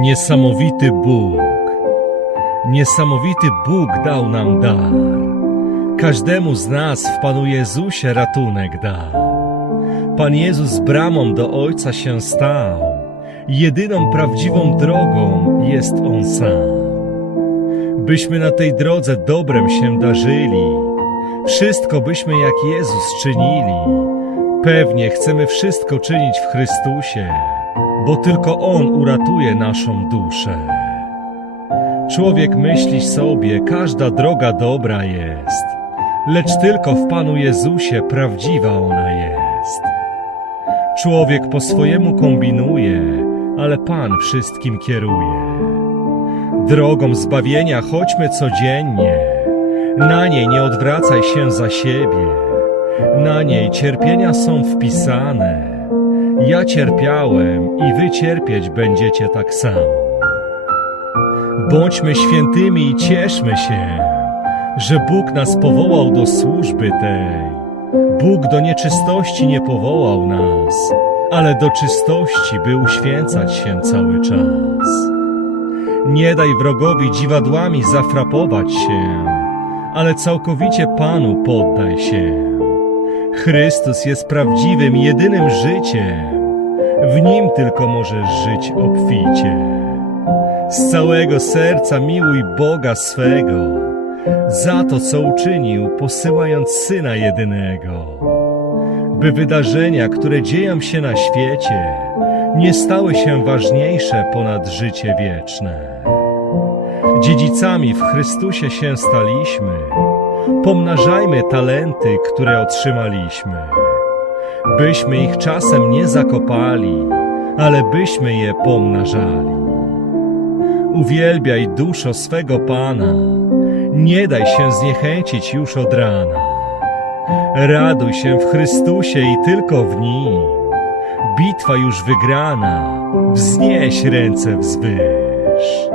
Niesamowity Bóg. Niesamowity Bóg dał nam dar. Każdemu z nas w Panu Jezusie ratunek dał. Pan Jezus bramą do Ojca się stał. Jedyną prawdziwą drogą jest On sam. Byśmy na tej drodze dobrem się darzyli, wszystko byśmy jak Jezus czynili. Pewnie chcemy wszystko czynić w Chrystusie, bo tylko On uratuje naszą duszę. Człowiek myśli sobie, każda droga dobra jest, lecz tylko w Panu Jezusie prawdziwa ona jest. Człowiek po swojemu kombinuje, ale Pan wszystkim kieruje. Drogą zbawienia chodźmy codziennie, na niej nie odwracaj się za siebie, na niej cierpienia są wpisane. Ja cierpiałem i wy cierpieć będziecie tak samo. Bądźmy świętymi i cieszmy się, że Bóg nas powołał do służby tej. Bóg do nieczystości nie powołał nas, ale do czystości, by uświęcać się cały czas. Nie daj wrogowi dziwadłami zafrapować się, ale całkowicie Panu poddaj się. Chrystus jest prawdziwym, jedynym życiem. W Nim tylko możesz żyć obficie. Z całego serca miłuj Boga swego, za to, co uczynił, posyłając Syna jedynego, by wydarzenia, które dzieją się na świecie, nie stały się ważniejsze ponad życie wieczne. Dziedzicami w Chrystusie się staliśmy, pomnażajmy talenty, które otrzymaliśmy, byśmy ich czasem nie zakopali, ale byśmy je pomnażali. Uwielbiaj duszo swego Pana, nie daj się zniechęcić już od rana. Raduj się w Chrystusie i tylko w Nim. Bitwa już wygrana, wznieś ręce wzwyż.